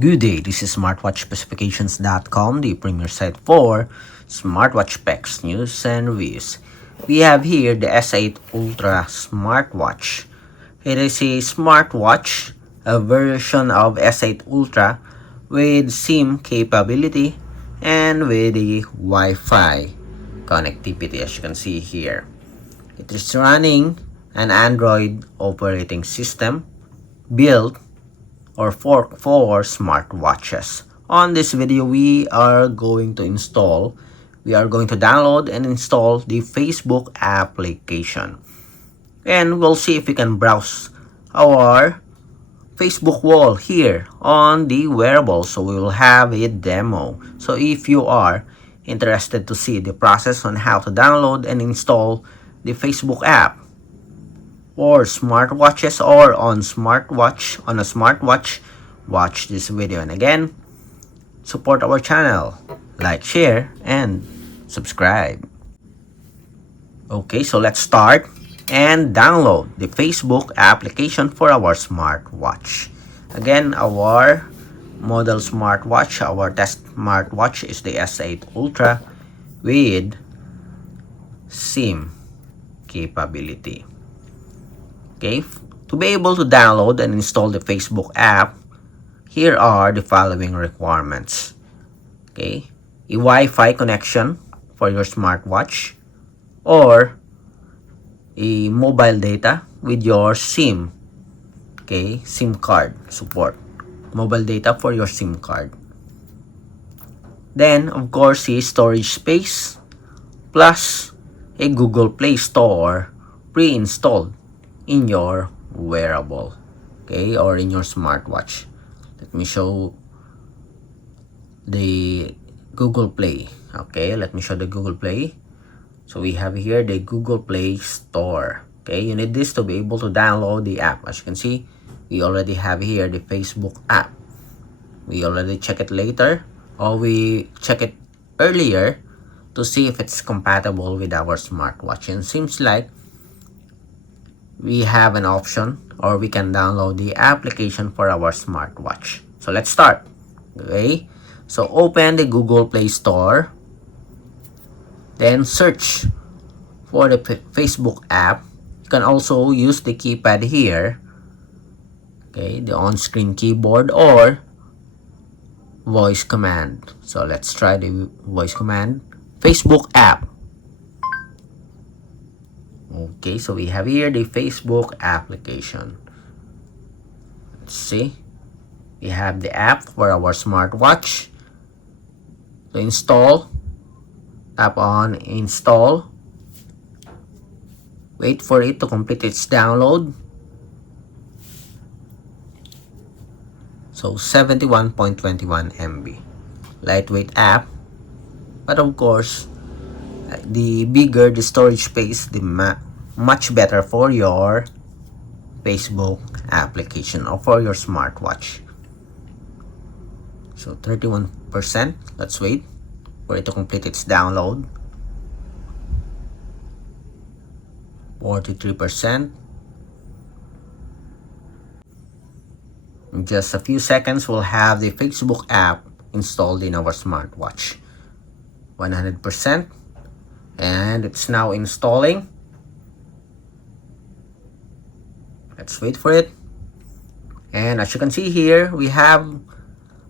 Good day, this is smartwatchspecifications.com, the premier site for smartwatch specs, news, and reviews. We have here the S8 Ultra smartwatch. It is a smartwatch, a version of S8 Ultra with SIM capability and with the Wi-Fi connectivity, as you can see here. It is running an Android operating system built or for smartwatches. On this video, we are going to download and install the Facebook application. And we'll see if we can browse our Facebook wall here on the wearable. So we will have a demo. So if you are interested to see the process on how to download and install the Facebook app or smartwatches or on a smartwatch, watch this video. And again, support our channel, like, share, and subscribe. Okay, so let's start and download the Facebook application for our smartwatch. Again, our model smartwatch, our test smartwatch is the S8 Ultra with SIM capability. Okay, to be able to download and install the Facebook app, here are the following requirements. Okay, a Wi-Fi connection for your smartwatch or a mobile data with your SIM. Okay, SIM card support. Mobile data for your SIM card. Then, of course, a storage space plus a Google Play Store pre-installed in your wearable, okay, or in your smartwatch. Let me show the Google Play. Okay, let me show the Google Play. So we have here the Google Play Store. Okay, you need this to be able to download the app. As you can see, we already have here the Facebook app. We already check it later, or we check it earlier to see if it's compatible with our smartwatch. And it seems like we have an option, or we can download the application for our smartwatch. So let's start. Okay, so open the Google Play Store, then search for the Facebook app. You can also use the keypad here, okay, the on-screen keyboard, or voice command. So let's try the voice command. Facebook app. Okay, so we have here the Facebook application. Let's see. We have the app for our smartwatch. To install, tap on install. Wait for it to complete its download. So 71.21 MB. Lightweight app. But of course, the bigger the storage space, the much better for your Facebook application or for your smartwatch. So 31%. Let's wait for it to complete its download. 43%. In just a few seconds, we'll have the Facebook app installed in our smartwatch. 100%. And it's now installing. Let's wait for it. And as you can see here, we have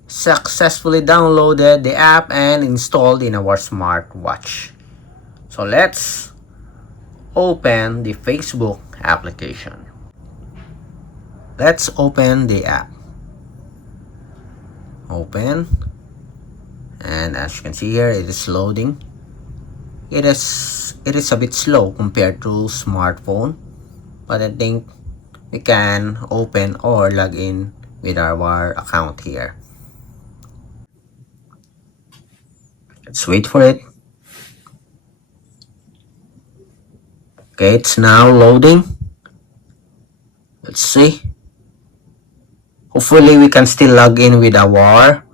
successfully downloaded the app and installed in our smartwatch. So let's open the Facebook application. Let's open the app. Open. And as you can see here, it is loading. It is a bit slow compared to smartphone, but I think we can open or log in with our account here. Let's wait for it. Okay, it's now loading. Let's see. Hopefully we can still log in with our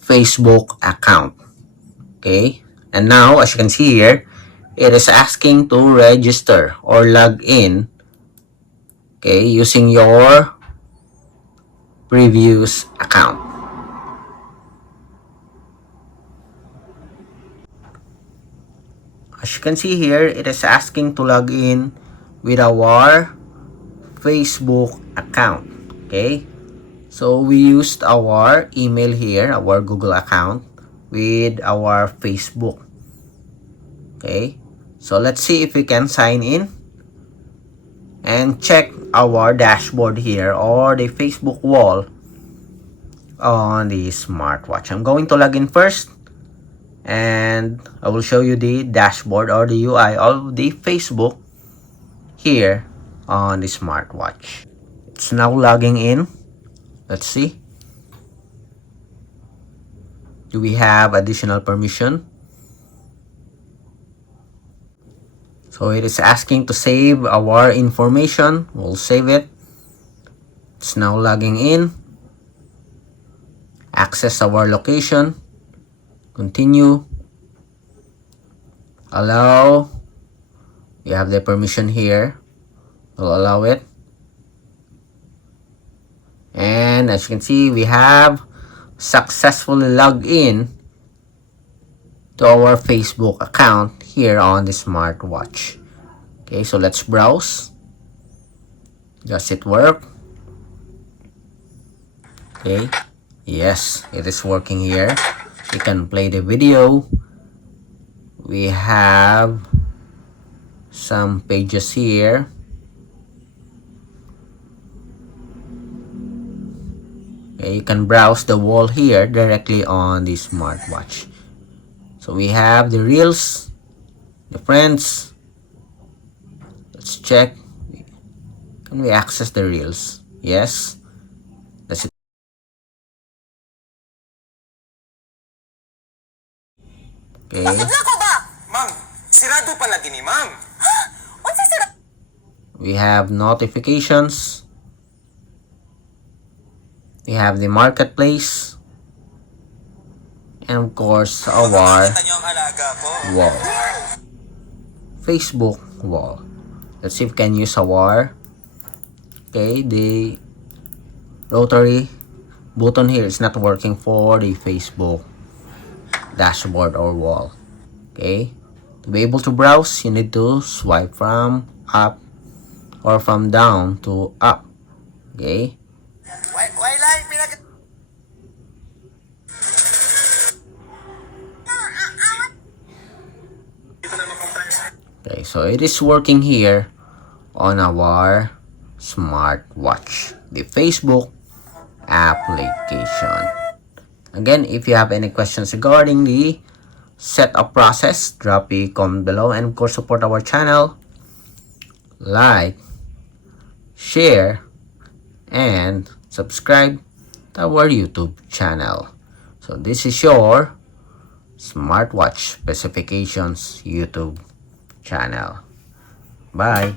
Facebook account. Okay, and now as you can see here, it is asking to register or log in, okay, using your previous account. As you can see here, it is asking to log in with our Facebook account. Okay, so we used our email here, our Google account with our Facebook. Okay, so let's see if we can sign in and check our dashboard here or the Facebook wall on the smartwatch. I'm going to log in first and I will show you the dashboard or the UI of the Facebook here on the smartwatch. It's now logging in. Let's see. Do we have additional permission? So it is asking to save our information. We'll save it. It's now logging in. Access our location. Continue. Allow. We have the permission here. We'll allow it. And as you can see, we have successfully logged in to our Facebook account here on the smartwatch. Okay, so let's browse. Does it work? Okay, yes, it is working here. We can play the video. We have some pages here. Okay, you can browse the wall here directly on the smartwatch. So we have the reels, the friends. Let's check. Can we access the reels? Yes. That's it. Okay. Ma'am, sirado pala din ni ma'am. We have notifications. We have the marketplace. And of course, our wall. Facebook wall. Let's see if we can use our, okay, the rotary button here is not working for the Facebook dashboard or wall. Okay, to be able to browse, you need to swipe from up or from down to up. Okay. Okay, so it is working here on our smartwatch, the Facebook application. Again, if you have any questions regarding the setup process, drop a comment below, and of course support our channel, like, share, and subscribe to our YouTube channel. So this is your smartwatch specifications YouTube channel. Bye.